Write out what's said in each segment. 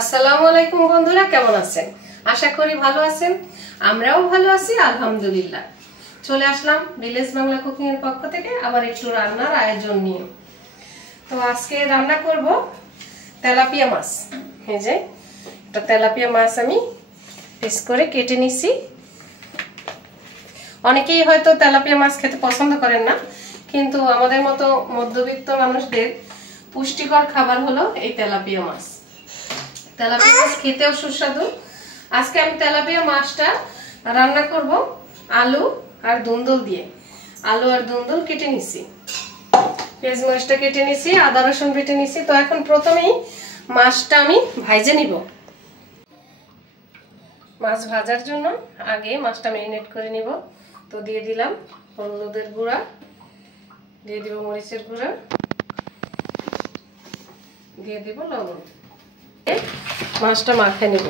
আসসালামু আলাইকুম বন্ধুরা, কেমন আছেন? আশা করি ভালো আছেন। আমরাও ভালো আছি আলহামদুলিল্লাহ। চলে আসলাম ভিলেজ বাংলা কুকিং এর পক্ষ থেকে আবার একটু রান্নার আয়োজন নিয়ে। তো আজকে রান্না করব তেলাপিয়া মাছ। এই যে একটা তেলাপিয়া মাছ আমি পিস করে কেটে নিছি। অনেকেই হয়তো তেলাপিয়া মাছ খেতে পছন্দ করেন না, কিন্তু আমাদের মতো মধ্যবিত্ত মানুষদের পুষ্টিকর খাবার হলো এই তেলাপিয়া মাছ। তেলাপিয়া মাছ খেতেও সুস্বাদু। আজকে আমি তেলাপিয়া মাছটা রান্না করব আলু আর দুন্দুল দিয়ে। আলু আর দুন্দুল কেটে নিছি, পেঁয়াজ মরিচটা কেটে নিছি, আদা রসুন বেটে নিছি। তো এখন প্রথমেই মাছটা আমি ভাইজে নিব। মাছ ভাজার জন্য আগে মাছটা ম্যারিনেট করে নিব। তো দিয়ে দিলাম হলুদের গুঁড়া, দিয়ে দিব মরিচের গুঁড়া, দিয়ে দিব লবণ। মাছটা মাখিয়ে নিব।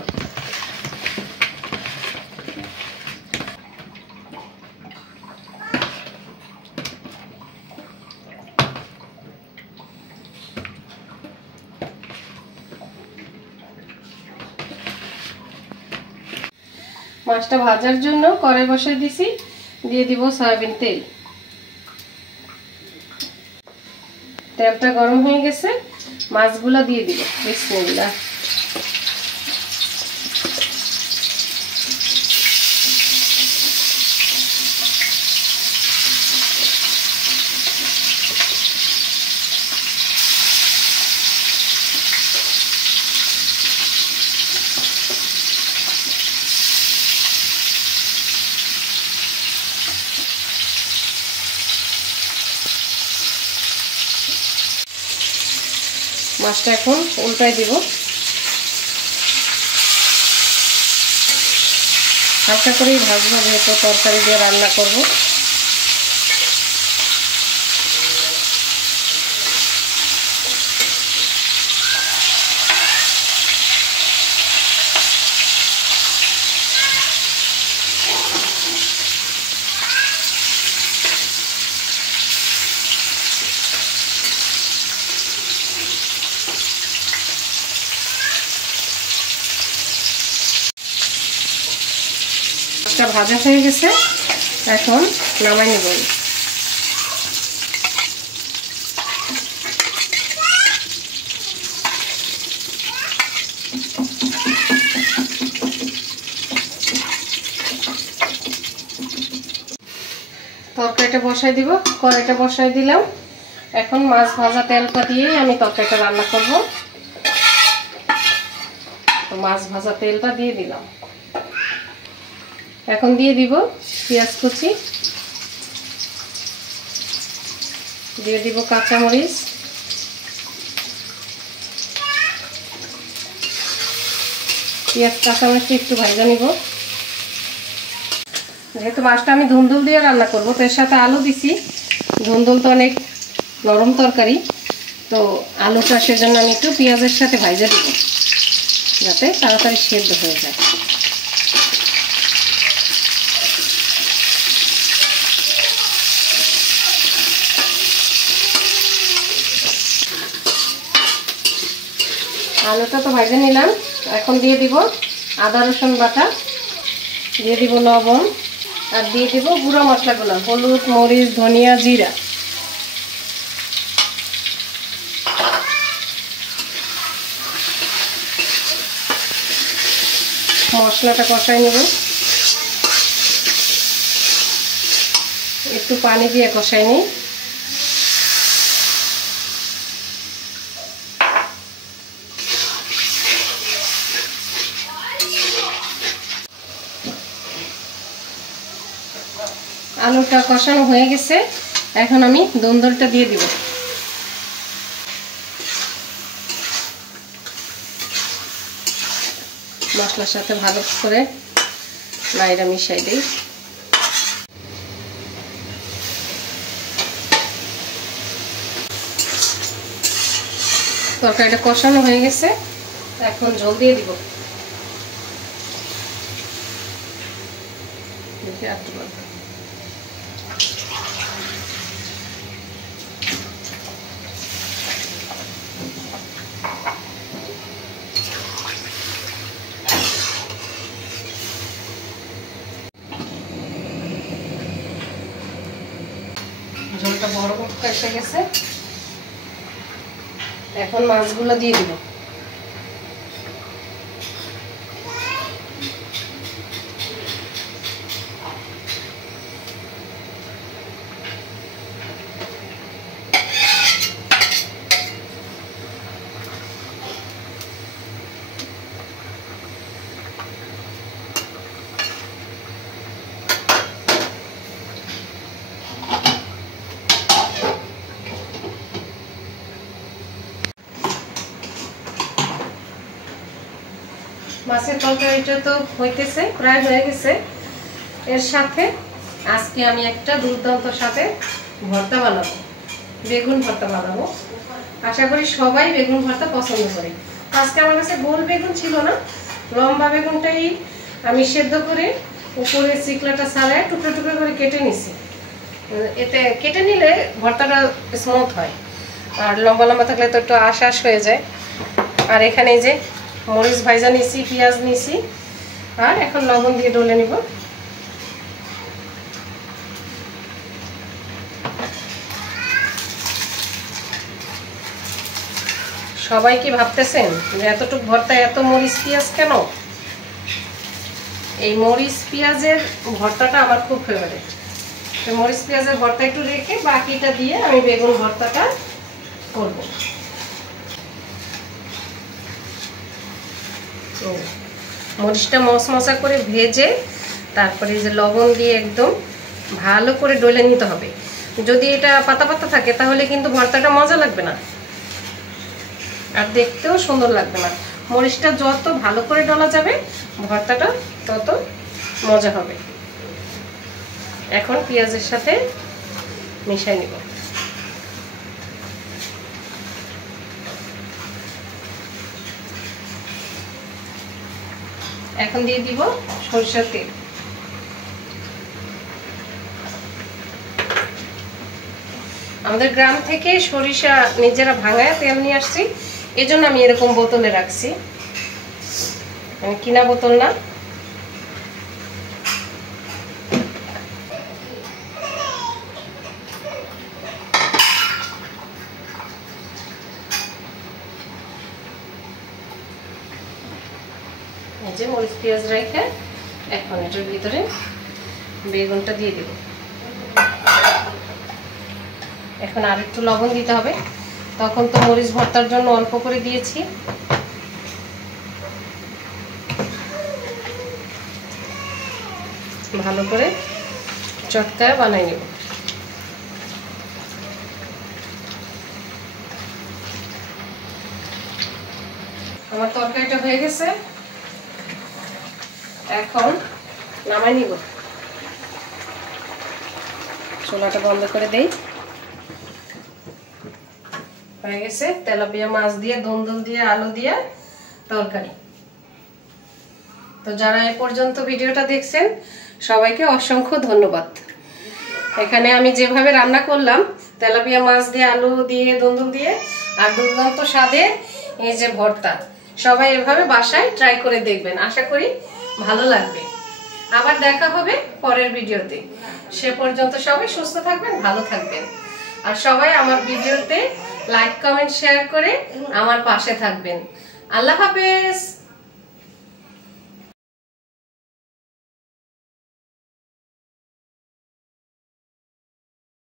মাছটা ভাজার জন্য কড়াই বসাই দিছি, দিয়ে দিব সয়াবিন তেল। তেলটা গরম হয়ে গেছে, মাছগুলো দিয়ে দিব। বিসমিল্লাহ। মাছটা এখন উল্টাই দিব। হালকা করেই ভাজবো, যেহেতু তরকারি দিয়ে রান্না করব। ভাজা হয়ে গেছে, এখন নামাই নেব। তরকারিটা বসাই দিব। কড়াইটা বসাই দিলাম। এখন মাছ ভাজা তেলটা দিয়ে আমি তরকারিটা রান্না করব। তো মাছ ভাজা তেলটা দিয়ে দিলাম। এখন দিয়ে দিব পেঁয়াজ কুচি, দিয়ে দিব কাঁচামরিচ, পেঁয়াজ কাঁচামরিচটা একটু ভাজা নিব। যেহেতু মাছটা আমি ধুন্দুল দিয়ে রান্না করব, তো এর সাথে আলু দিছি। ধুন্দুল তো অনেক নরম তরকারি, তো আলুটা সেজন্য আমি একটু পেঁয়াজের সাথে ভাজা দিব, যাতে তাড়াতাড়ি সেদ্ধ হয়ে যায়। আলুটা তো ভেজে নিলাম। এখন দিয়ে দিব আদা রসুন বাটা, দিয়ে দিব লবণ, আর দিয়ে দিব গুঁড়ো মশলাগুলো, হলুদ, মরিচ, ধনিয়া, জিরা। মশলাটা কষাই নেব, একটু পানি দিয়ে কষাই নিই। আলুটা কষানো হয়ে গেছে, এখন আমি দুন্দুলটা দিয়ে দিব। মশলার সাথে ভালো করে নাড়া মিশাই দিই। তরকারিটা কষানো হয়ে গেছে, এখন ঝোল দিয়ে দিব। একটা বড় কোপ্তা এসে গেছে। এখন মাছগুলো দিয়ে দিব। মাছের তরকারিটা তো হইতেছে, প্রায় হয়ে গেছে। এর সাথে আজকে আমি একটা দুর্দান্ত সাথে ভর্তা বানাবো, বেগুন ভর্তা বানাবো। আশা করি সবাই বেগুন ভর্তা পছন্দ করে। আজকে আমার কাছে গোল বেগুন ছিল না, লম্বা বেগুনটাই আমি সেদ্ধ করে উপরে চিকলাটা ছাড়ায় টুকরো টুকরো করে কেটে নিছি। এতে কেটে নিলে ভর্তাটা স্মুথ হয়, আর লম্বা লম্বা থাকলে তো একটু আশ আশ হয়ে যায়। আর এখানে এই যে মরিচ ভাজা নিছি, পেঁয়াজ নিছি, আর এখন লবণ দিয়ে ডলে নিব। সবাই কি ভাবতেছেন যে এতটুকু ভর্তা এত মরিচ পেঁয়াজ কেন? এই মরিচ পেঁয়াজের ভর্তাটা আমার খুব ফেভারিট। মরিচ পেঁয়াজের ভর্তা একটু রেখে বাকিটা দিয়ে আমি বেগুন ভর্তাটা করব। মরিচটা মশমশা করে ভেজে তারপরে এই যে লবণ দিয়ে একদম ভালো করে ডলে নিতে হবে। যদি এটা পাতা পাতা থাকে তাহলে কিন্তু ভর্তাটা মজা লাগবে না, আর দেখতেও সুন্দর লাগবে না। মরিচটা যত ভালো করে ডলা যাবে ভর্তাটা তত মজা হবে। এখন পেঁয়াজের সাথে মিশিয়ে নিব। এখন দিয়ে দিব সরষের তেল। আমাদের গ্রাম থেকে সরিষা নিজেরা ভাঙায় তেল নিয়ে আসছি, এজন্য আমি এরকম বোতলে রাখছি, আমি কিনা বোতল না। এই যে মরিচ পেঁয়াজ রেখে এখন এটার ভিতরে বেগুনটা দিয়ে দিব। এখন আর একটু লবণ দিতে হবে, তখন তো মরিচ ভর্তার জন্য অল্প করে দিয়েছি। ভালো করে চটকায় বানাই নেব। আমার তরকারিটা হয়ে গেছে, এখন নামাই নিব। চুলাটা বন্ধ করে দেই। হয়ে গেছে তেলাপিয়া মাছ দিয়ে দন্দল দিয়ে আলু দিয়ে তরকারি। তো যারা এ পর্যন্ত ভিডিওটা দেখছেন সবাইকে অসংখ্য ধন্যবাদ। এখানে আমি যেভাবে রান্না করলাম তেলাপিয়া মাছ দিয়ে আলু দিয়ে দন্দল দিয়ে আর দুর্দান্ত স্বাদের এই যে ভর্তা, সবাই এভাবে বাসায় ট্রাই করে দেখবেন, আশা করি ভালো লাগবে। আবার দেখা হবে পরের ভিডিওতে। সে পর্যন্ত সবাই সুস্থ থাকবেন, ভালো থাকবেন, আর সবাই আমার ভিডিওতে লাইক কমেন্ট শেয়ার করে আমার পাশে থাকবেন। আল্লাহ হাফেজ।